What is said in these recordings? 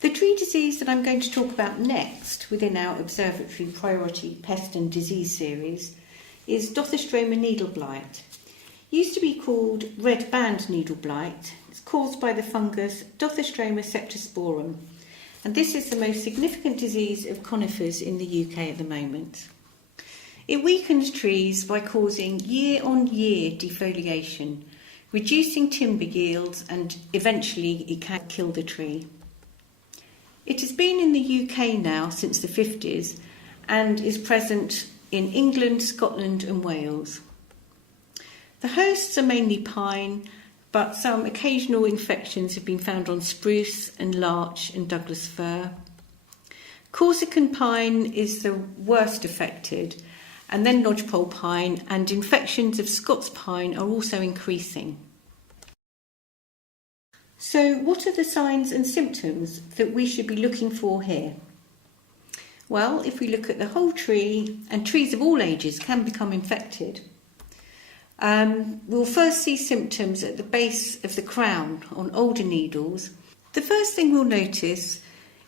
The tree disease that I'm going to talk about next within our Observatory Priority Pest and Disease series is Dothistroma needle blight. Used to be called red band needle blight. It's caused by the fungus Dothistroma septosporum, and this is the most significant disease of conifers in the UK at the moment. It weakens trees by causing year-on-year defoliation, reducing timber yields, and eventually it can kill the tree. It has been in the UK now since the 50s and is present in England, Scotland and Wales. The hosts are mainly pine, but some occasional infections have been found on spruce and larch and Douglas fir. Corsican pine is the worst affected, and then lodgepole pine, and infections of Scots pine are also increasing. So what are the signs and symptoms that we should be looking for here? Well, if we look at the whole tree, and trees of all ages can become infected, we'll first see symptoms at the base of the crown on older needles. The first thing we'll notice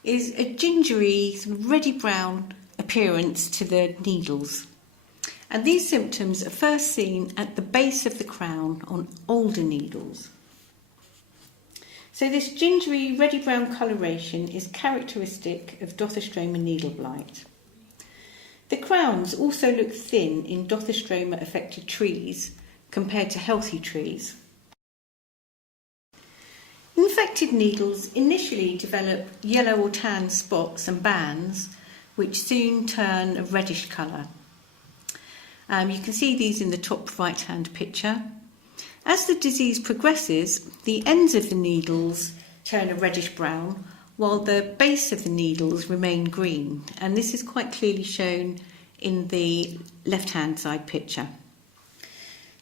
is a gingery, reddy brown appearance to the needles. And these symptoms are first seen at the base of the crown on older needles. So this gingery reddy brown coloration is characteristic of Dothistroma needle blight. The crowns also look thin in Dothistroma affected trees compared to healthy trees. Infected needles initially develop yellow or tan spots and bands which soon turn a reddish colour. You can see these in the top right hand picture. As the disease progresses, the ends of the needles turn a reddish brown, while the base of the needles remain green, and this is quite clearly shown in the left-hand side picture.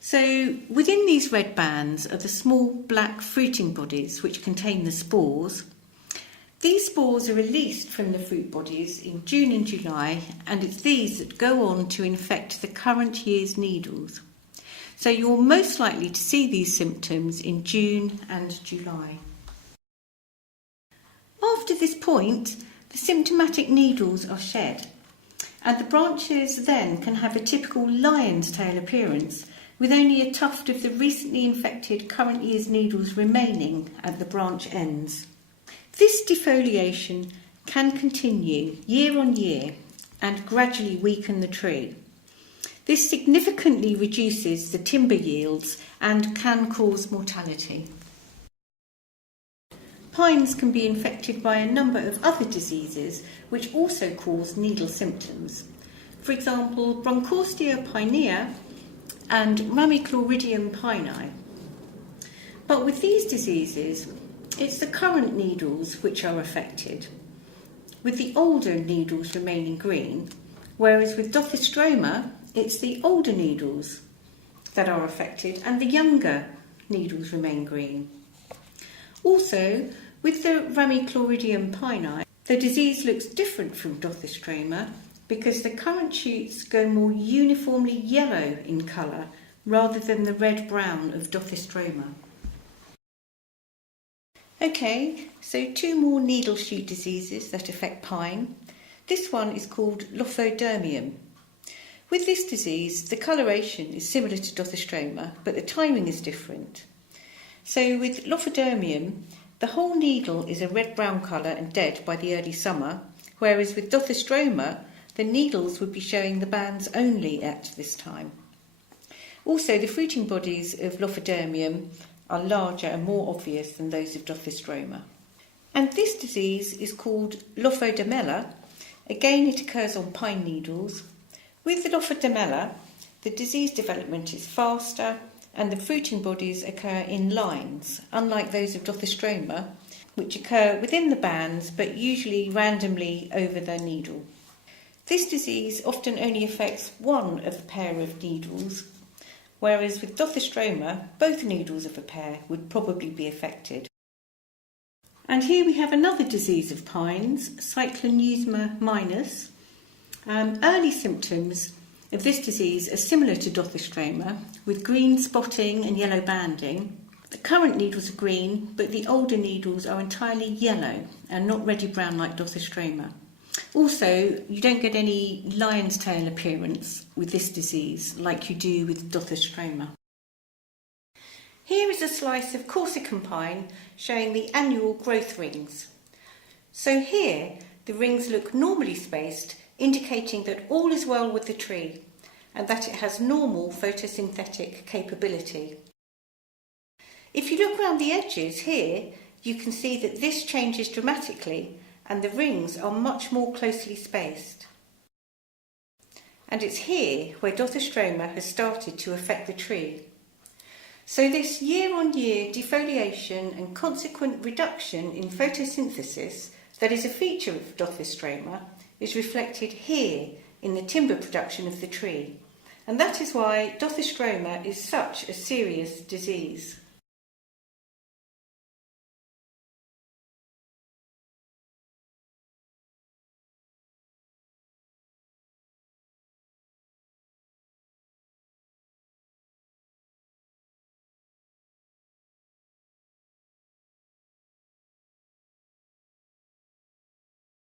So within these red bands are the small black fruiting bodies which contain the spores. These spores are released from the fruit bodies in June and July, and it's these that go on to infect the current year's needles. So you're most likely to see these symptoms in June and July. After this point, the symptomatic needles are shed, and the branches then can have a typical lion's tail appearance, with only a tuft of the recently infected current year's needles remaining at the branch ends. This defoliation can continue year on year and gradually weaken the tree. This significantly reduces the timber yields and can cause mortality. Pines can be infected by a number of other diseases which also cause needle symptoms. For example, Bronchostia pinea and Ramichloridium pinei. But with these diseases, it's the current needles which are affected, with the older needles remaining green, whereas with Dothistroma, it's the older needles that are affected and the younger needles remain green. Also, with the Ramichloridium pinei, the disease looks different from Dothistroma because the current shoots go more uniformly yellow in colour rather than the red-brown of Dothistroma. Okay, so two more needle shoot diseases that affect pine. This one is called Lophodermium. With this disease, the coloration is similar to Dothistroma, but the timing is different. So with Lophodermium, the whole needle is a red-brown colour and dead by the early summer, whereas with Dothistroma, the needles would be showing the bands only at this time. Also, the fruiting bodies of Lophodermium are larger and more obvious than those of Dothistroma. And this disease is called Lophodermella. Again, it occurs on pine needles. With the Lophodermella, the disease development is faster and the fruiting bodies occur in lines, unlike those of Dothistroma, which occur within the bands but usually randomly over the needle. This disease often only affects one of a pair of needles, whereas with Dothistroma, both needles of a pair would probably be affected. And here we have another disease of pines, Cycloneusma minus. Early symptoms of this disease are similar to Dothistroma, with green spotting and yellow banding. The current needles are green, but the older needles are entirely yellow and not reddy brown like Dothistroma. Also, you don't get any lion's tail appearance with this disease like you do with Dothistroma. Here is a slice of Corsican pine showing the annual growth rings. So here, the rings look normally spaced, indicating that all is well with the tree and that it has normal photosynthetic capability. If you look around the edges here, you can see that this changes dramatically and the rings are much more closely spaced. And it's here where Dothistroma has started to affect the tree. So this year-on-year defoliation and consequent reduction in photosynthesis that is a feature of Dothistroma is reflected here in the timber production of the tree. And that is why Dothistroma is such a serious disease.